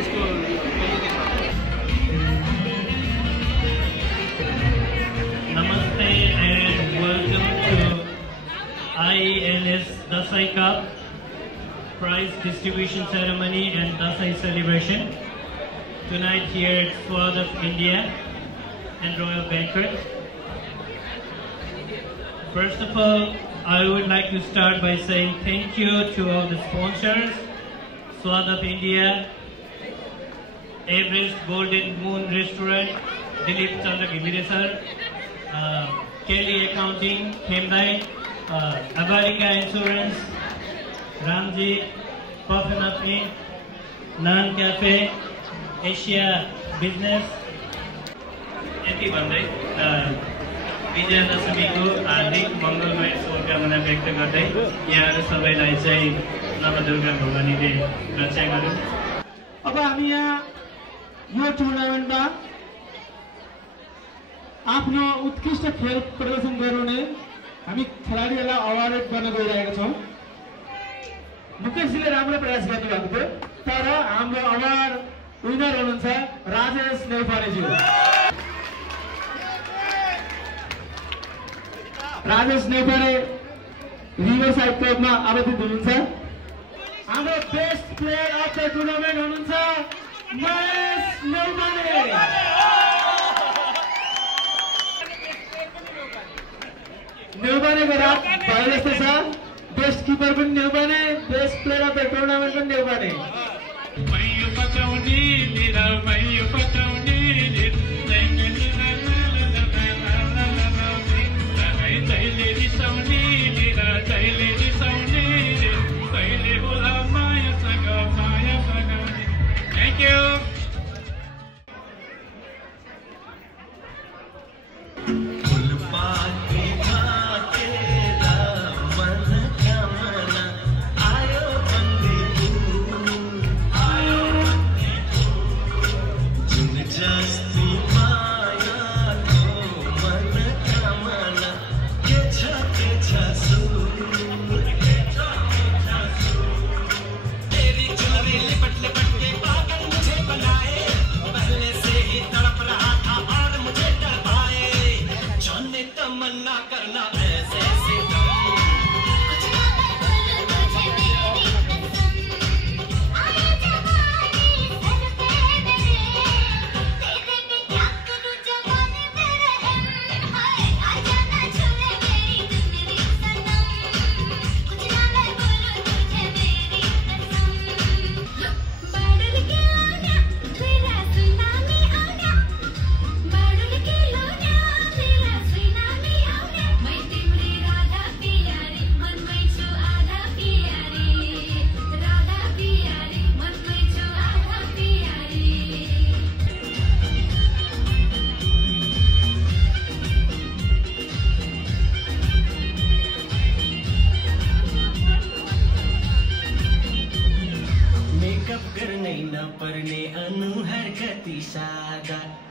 त्यसको Namaste and welcome to INS Dasai Cup prize distribution ceremony and Dasai celebration tonight here at Swadat India and Royal Banquet. First of all, I would like to start by saying thank you to all the sponsors, Swadat India, Everest Golden Moon Restaurant, Dilip Chandra Gimire sir, Kelly Accounting, Khemdai, Abarika Insurance, Ramji, Puffin Apni, Nan Cafe, Asia Business. यति भन्दै विजया दशमीको हार्दिक मङ्गलमय शुभकामना व्यक्त गर्दै यहाँहरू सबैलाई चाहिँ नवदुर्गा भवानीले रक्षा गरौँ। अब हामी यहाँ यो टुर्नामेन्टमा आफ्नो उत्कृष्ट खेल प्रदर्शन गराउने हामी खेलाडीहरूलाई अवार्ड गर्न गइरहेका छौँ। मुकेशजीले राम्रो प्रयास गर्नुभएको थियो, तर हाम्रो अवार्ड विनर हुनुहुन्छ राजेश नेउपानेज्यू। राजेश नेउपाने रिभर साइड क्लबमा आबद्धित हुनुहुन्छ। हाम्रो best player of the tournament हुनुहुन्छ महेश नेउपाने। नेउपानेको रात भए जस्तो छ। बेस्ट किपर पनि Neupane, best player of the tournament पनि नेउपाने। Thank you.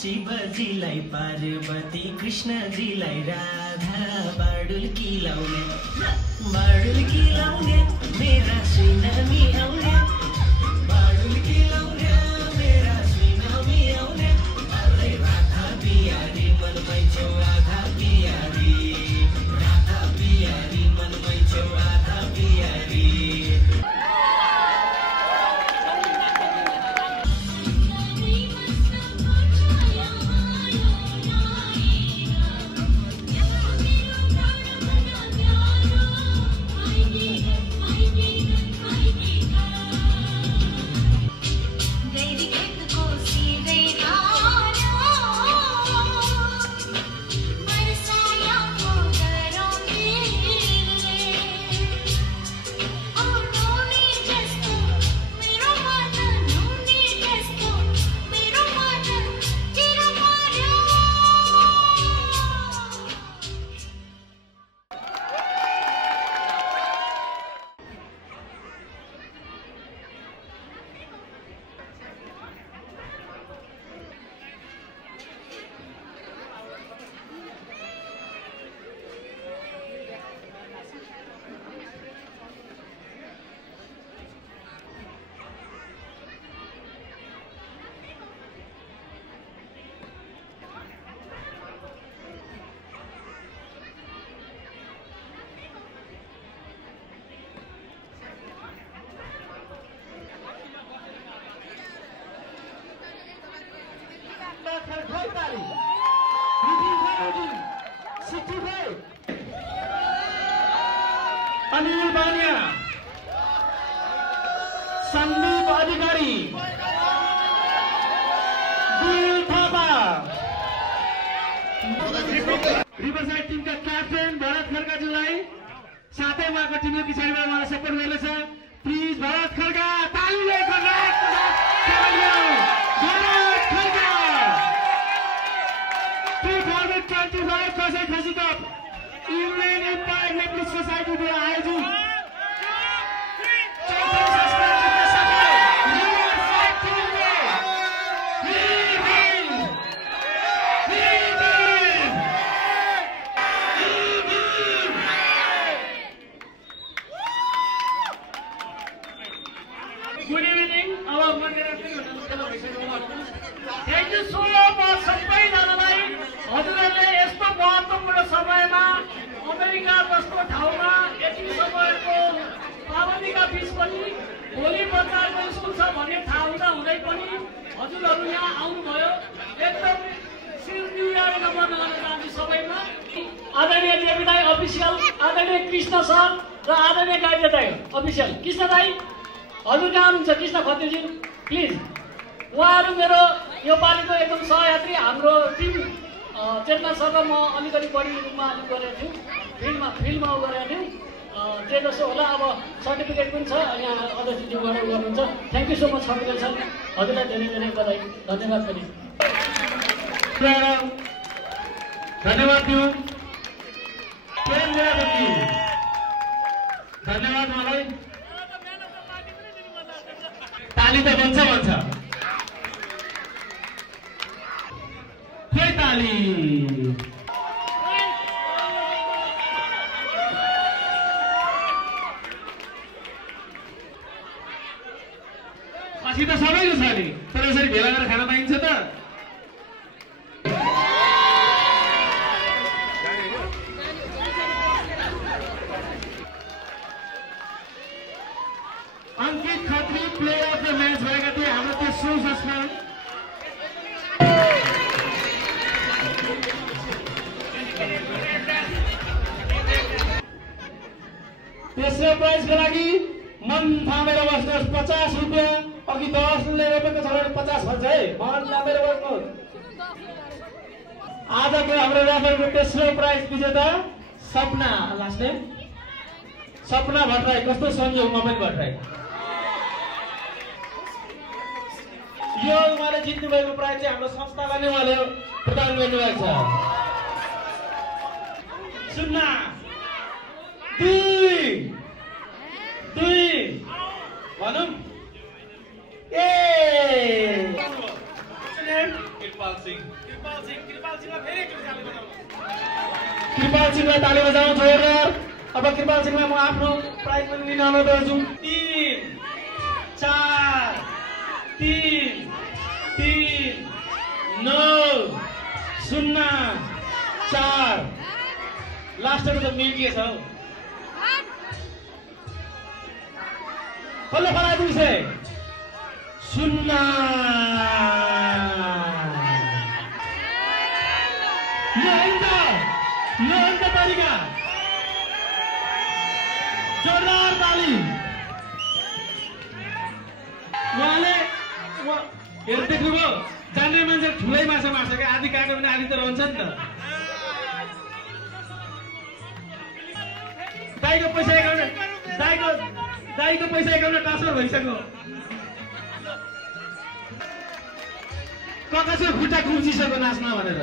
शिवजीलाई पार्वती, कृष्णजीलाई राधा, बाडुल किलाउने मेरा सुनामी आउने, बाडुल किलाउने मेरा सुनामी आउने, अरे राधा पियारी मनमै छौ आधा पियारी, राधा पियारी मनमै छौ आधा पियारी। 65 अनिल बानिया, सन्दीप अधिकारी, दिल थापा, रिभरसाइड टिमका क्याप्टेन भरत खड्काज्यूलाई साथै उहाँको टिमको पछाडिबाट उहाँलाई सपोर्ट गर्दैछ। प्लिज भरत खड्का, तालीले भरत खड्का 2025 कसै खसी कप युनियन इम्पायर नेप्लिस सोसाइटीद्वारा आयोजित गुड इभिनिङ। अब थ्याङ्क यू सो मच सबैजनालाई। हजुरहरूले यस्तो महत्त्वपूर्ण समयमा अमेरिका जस्तो ठाउँमा यति समयको पाबन्दीका बिच पनि भोलि बच्चाको स्कुल छ भन्ने थाहा हुँदै पनि हजुरहरू यहाँ आउनुभयो। एकदम सिल न्यु इयर नमन गर्न चाहन्छु सबैमा। आदरणीय देवी दाई अफिसियल, आदरणीय कृष्ण सर र आदरणीय गाइड दाई अफिसियल। कृष्ण दाई हजुर कहाँ हुनुहुन्छ? कृष्ण खत्रीजी प्लिज। उहाँहरू मेरो यो पालिको एकदम सहयात्री। हाम्रो टिम चेतनासँग म अलिकति बढी रूपमा अलिक गरेको थियौँ, फिल्डमा गरेको थियौँ। जे जसो होला अब सर्टिफिकेट पनि छ यहाँ अध्यक्षज्यू गरेर गर्नुहुन्छ। Thank you so much Kapil sir, हजुरलाई धेरै धेरै बधाई, धन्यवाद पनि। धन्यवाद दिउँ धन्यवाद मलाई। ताली त बन्छ फेरि ताली। खसी त सबैको छ नि, तर यसरी भेला गरेर खान पाइन्छ त? Ankit Khatri player of the match भएका थिए हाम्रो तेस्रो संस्करण। तेस्रो प्राइजको लागि मन थामेर बस्नुहोस्। 50 रुपियाँ, अघि 10 रुपियाँको छ भने 50 भन्छ है। मन थामेर बस्नुहोस्। आजको हाम्रो राफेलको तेस्रो प्राइज विजेता सपना, लास्ट नेम सपना भट्टराई। कस्तो संयोगमा पनि भट्टराई। यो उहाँले जित्नु भएको प्राइज चाहिँ हाम्रो संस्थालाई नै उहाँले प्रदान गर्नुभएको छ। 0 2 भनौँ कृपाल सिंहलाई ताली बजाउँ जोरदार। अब कृपाल सिंहलाई म आफ्नो प्राइज पनि लिन अनुरोध गर्छु। 3 4 3 3 9 0 4। लास्टको त मिल्के छ हौ। कसले फलाइदिन्छ 0। यो अन्त तरिका जोरदार ताली। उहाँले हेर देख्नुभयो, जान्ने मान्छे ठुलै माछा मार्छ क्या। आधी काट्यो भने आधी त रहन्छ नि त। दाइको पैसा एकाउन्ट ट्रान्सफर भइसक्यो। ककासको खुट्टा कुर्चिसक्यो नाच्न भनेर।